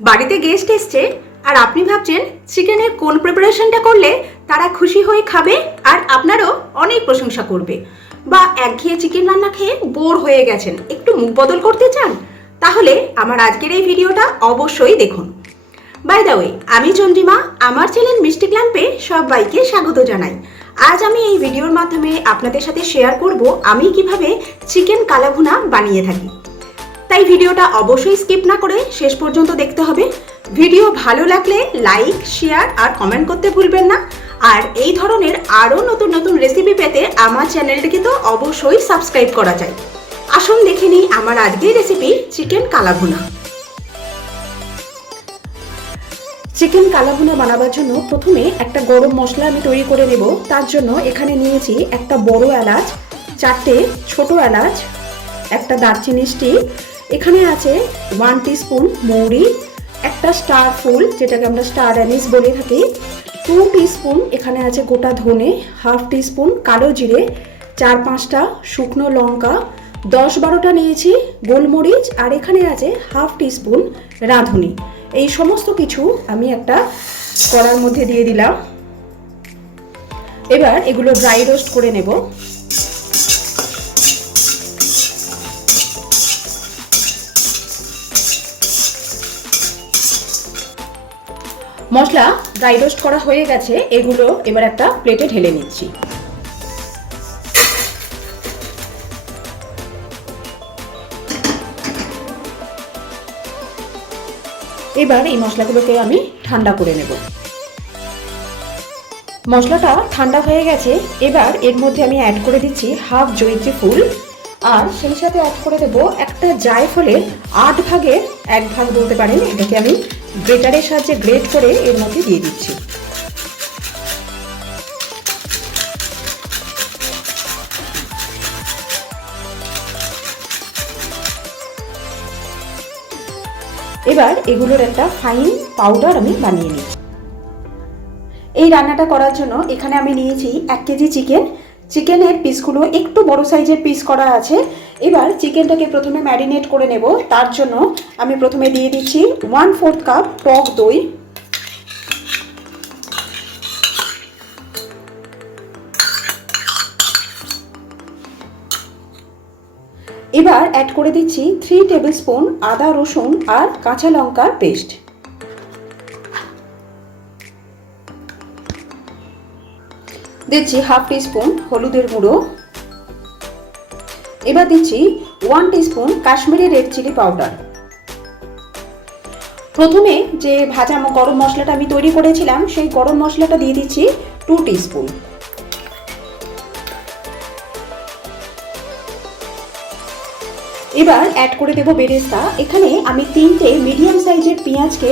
বাড়িতে গেস্ট এসছে আর আপনি ভাবছেন চিকেনের কোন প্রিপারেশনটা করলে তারা খুশি হয়ে খাবে আর আপনারও অনেক প্রশংসা করবে, বা একঘেয়ে চিকেন রান্না খেয়ে বোর হয়ে গেছেন, একটু মুখ বদল করতে চান, তাহলে আমার আজকের এই ভিডিওটা অবশ্যই দেখুন। বাই দ্য ওয়ে, আমি চন্দ্রিমা, আমার চ্যানেল মিষ্টি ক্ল্যাম্পে সবাইকে স্বাগত জানাই। আজ আমি এই ভিডিওর মাধ্যমে আপনাদের সাথে শেয়ার করব আমি কিভাবে চিকেন কালাভুনা বানিয়ে থাকি। তাই ভিডিওটা অবশ্যই স্কিপ না করে শেষ পর্যন্ত দেখতে হবে। ভিডিও ভালো লাগলে লাইক, শেয়ার আর কমেন্ট করতে ভুলবেন না। আর এই ধরনের আরও নতুন নতুন রেসিপি পেতে আমার চ্যানেলটিকে তো অবশ্যই সাবস্ক্রাইব করা যায়। আসুন দেখে নিই আমার আজকের রেসিপি চিকেন কালাভুনা। চিকেন কালাভুনা বানাবার জন্য প্রথমে একটা গরম মশলা আমি তৈরি করে নেব। তার জন্য এখানে নিয়েছি একটা বড় এলাচ, 4টে ছোট এলাচ, একটা দারচিনি স্টিক, এখানে আছে 1 টিস্পুন মৌরি, একটা স্টার ফুল যেটাকে আমরা স্টার অ্যানিস বলে থাকি, 2 টিস্পুন এখানে আছে গোটা ধনে, 1/2 টিস্পুন কালো জিরে, 4-5টা শুকনো লঙ্কা, 10-12টা নিয়েছি গোলমরিচ, আর এখানে আছে 1/2 টিস্পুন রাঁধুনি। এই সমস্ত কিছু আমি একটা কড়ার মধ্যে দিয়ে দিলাম। এবার এগুলো ড্রাই রোস্ট করে নেব। মশলা ড্রাই রোস্ট করা হয়ে গেছে, এগুলো এবার একটা প্লেটে ঢেলে নিচ্ছি। এবার এই মশলাগুলোকে আমি ঠান্ডা করে নেব। মশলাটা ঠান্ডা হয়ে গেছে, এবার এর মধ্যে আমি অ্যাড করে দিচ্ছি 1/2 জয়িত্রী ফুল, আর সেই সাথে অ্যাড করে দেবো একটা জায়ফলের 8 ভাগের 1 ভাগ বলতে পারেন। এটাকে আমি গ্রেটারের সাহায্যে গ্রেট করে এর মধ্যে দিয়ে দিচ্ছি। এবার এগুলোর একটা ফাইন পাউডার আমি বানিয়ে নিচ্ছি। এই রান্নাটা করার জন্য এখানে আমি নিয়েছি 1 কেজি চিকেন। চিকেনের পিসগুলো একটু বড় সাইজের পিস করা আছে। এবার চিকেনটাকে প্রথমে ম্যারিনেট করে নেব। তার জন্য আমি প্রথমে দিয়ে দিচ্ছি 1/4 কাপ টক দই, এবার অ্যাড করে দিচ্ছি 3 টেবিলস্পুন আদা রসুন আর কাঁচা লঙ্কার পেস্ট, দিচ্ছি 1/2 টিস্পুন হলুদের গুঁড়ো, এবার দিচ্ছি 1 teaspoon Kashmiri red chilli powder. প্রথমে যে ভাজা গরম মশলাটা আমি তৈরি করেছিলাম সেই গরম মশলাটা দিয়ে দিচ্ছি 2 টিস্পুন। এবার অ্যাড করে দেব বেরেস্তা। এখানে আমি 3টে মিডিয়াম সাইজের পেঁয়াজকে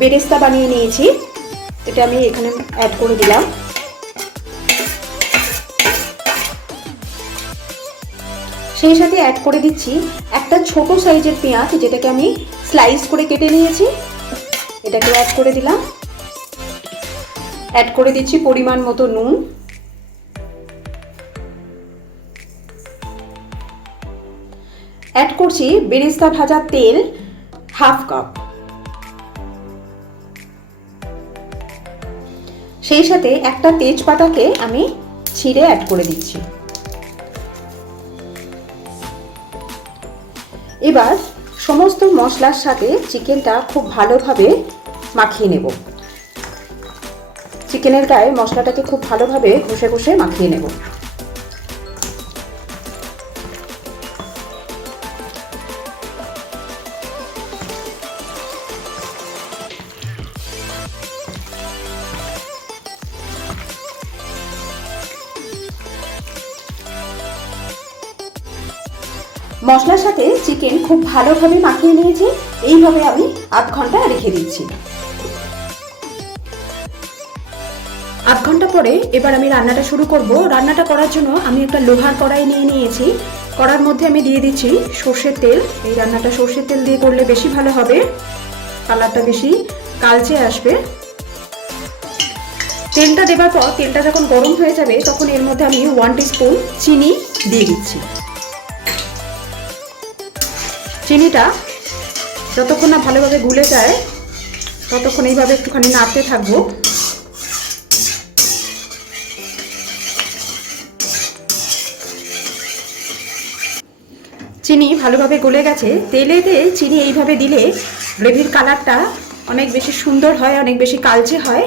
বেরেস্তা বানিয়ে নিয়েছি, এটা আমি এখানে অ্যাড করে দিলাম। সেই সাথে অ্যাড করে দিচ্ছি একটা ছোট সাইজের পেঁয়াজ, যেটাকে আমি স্লাইস করে কেটে নিয়েছি, এটাকে অ্যাড করে দিলাম। অ্যাড করে দিচ্ছি পরিমাণ মতো নুন, অ্যাড করছি বেরেস্তা ভাজা তেল 1/2 কাপ, সেই সাথে একটা তেজপাতাকে আমি ছিঁড়ে অ্যাড করে দিচ্ছি। এবার সমস্ত মশলার সাথে চিকেনটা খুব ভালোভাবে মাখিয়ে নেব। চিকেনের গায়ে মশলাটাকে খুব ভালোভাবে ঘষে ঘষে মাখিয়ে নেব। মশলার সাথে চিকেন খুব ভালোভাবে মাখিয়ে নিয়েছি। এইভাবে আমি আধ ঘন্টা রেখে দিচ্ছি। আধ ঘন্টা পরে এবার আমি রান্নাটা শুরু করব। রান্নাটা করার জন্য আমি একটা লোহার কড়াই নিয়ে নিয়েছি। কড়ার মধ্যে আমি দিয়ে দিচ্ছি সর্ষের তেল। এই রান্নাটা সর্ষের তেল দিয়ে করলে বেশি ভালো হবে, কালারটা বেশি কালচে আসবে। তেলটা দেবার পর তেলটা যখন গরম হয়ে যাবে তখন এর মধ্যে আমি 1 টিস্পুন চিনি দিয়ে দিচ্ছি। চিনিটা যতক্ষণ না ভালোভাবে গুলে যায় ততক্ষণ এইভাবে একটুখানি নাড়তে থাকবো। চিনি ভালোভাবে গলে গেছে। তেলেতে চিনি এইভাবে দিলে গ্রেভির কালারটা অনেক বেশি সুন্দর হয়, অনেক বেশি কালচে হয়।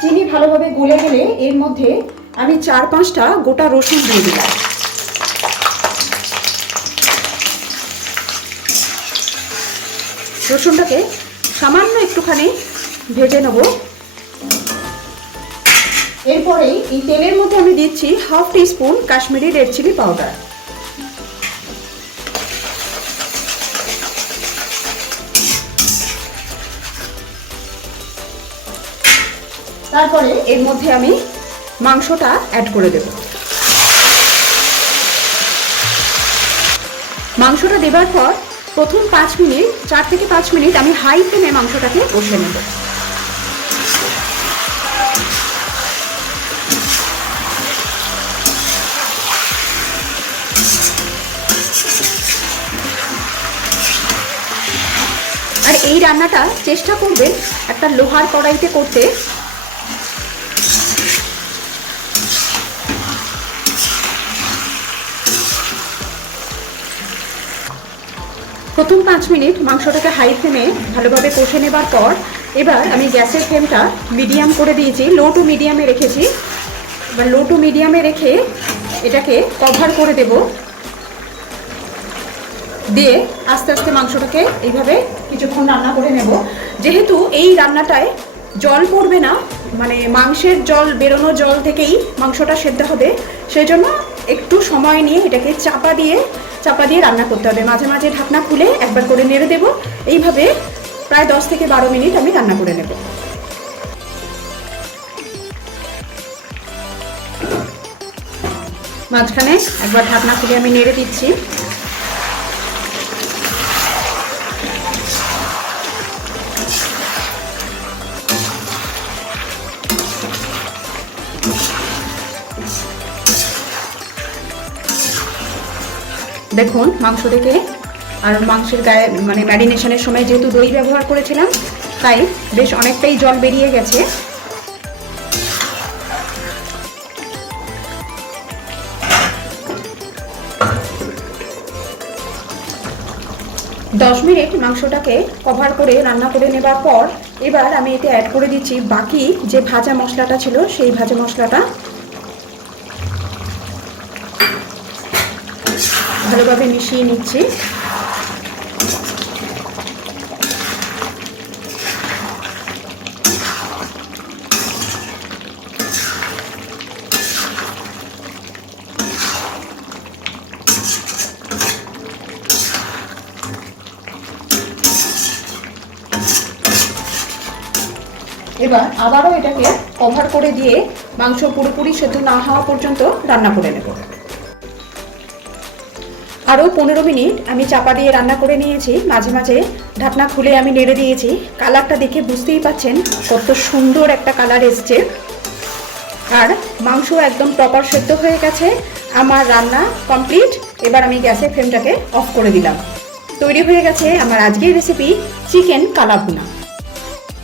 চিনি ভালোভাবে গলে গেলে এর মধ্যে আমি 4-5টা গোটা রসুন দিয়ে দিলাম। রসুনটাকে সামান্য একটুখানি ভেজে নেব। এরপরেই এই তেলের মধ্যে আমি দিচ্ছি 1/2 teaspoon Kashmiri red chilli powder. তারপরে এর মধ্যে আমি মাংসটা অ্যাড করে দেব। মাংসটা দেবার পর প্রথম 5 মিনিট, 4 থেকে 5 মিনিট আমি হাই ফ্লেমে মাংসটাকে কষে নেব। আর এই রান্নাটা চেষ্টা করবেন একটা লোহার কড়াইতে করতে। প্রথম 5 মিনিট মাংসটাকে হাই ফ্লেমে ভালোভাবে কষে নেবার পর এবার আমি গ্যাসের ফ্লেমটা মিডিয়াম করে দিয়েছি, লো টু মিডিয়ামে রেখেছি। এবার লো টু মিডিয়ামে রেখে এটাকে কভার করে দেব। দিয়ে আস্তে আস্তে মাংসটাকে এইভাবে কিছুক্ষণ রান্না করে নেব। যেহেতু এই রান্নাটায় জল পড়বে না, মানে মাংসের জল বেরোনো জল থেকেই মাংসটা সেদ্ধ হবে, সেই জন্য একটু সময় নিয়ে এটাকে চাপা দিয়ে রান্না করতে হবে। মাঝে মাঝে ঢাকনা খুলে একবার করে নেড়ে দেব। এইভাবে প্রায় 10 থেকে 12 মিনিট আমি রান্না করে নেব। মাঝখানে একবার ঢাকনা খুলে আমি নেড়ে দিচ্ছি। দেখুন মাংস থেকে, আর মাংসের গায়ে মানে ম্যারিনেশনের সময় যেহেতু দই ব্যবহার করেছিলাম তাই বেশ অনেকটাই জল বেরিয়ে গেছে। দশ মিনিট মাংসটাকে কভার করে রান্না করে নেবার পর এবার আমি এতে অ্যাড করে দিচ্ছি বাকি যে ভাজা মশলাটা ছিল, সেই ভাজা মশলাটা ভালোভাবে মিশিয়ে নিচ্ছি। এবার আবারও এটাকে কভার করে দিয়ে মাংস পুরোপুরি সেদ্ধ না হওয়া পর্যন্ত রান্না করে নেব। আরও 15 মিনিট আমি চাপা দিয়ে রান্না করে নিয়েছি। মাঝে মাঝে ঢাকনা খুলে আমি নেড়ে দিয়েছি। কালারটা দেখে বুঝতেই পাচ্ছেন কত সুন্দর একটা কালার এসছে। আর মাংস একদম প্রপার সেদ্ধ হয়ে গেছে। আমার রান্না কমপ্লিট। এবার আমি গ্যাসের ফ্লেমটাকে অফ করে দিলাম। তৈরি হয়ে গেছে আমার আজকের রেসিপি চিকেন কালা ভুনা।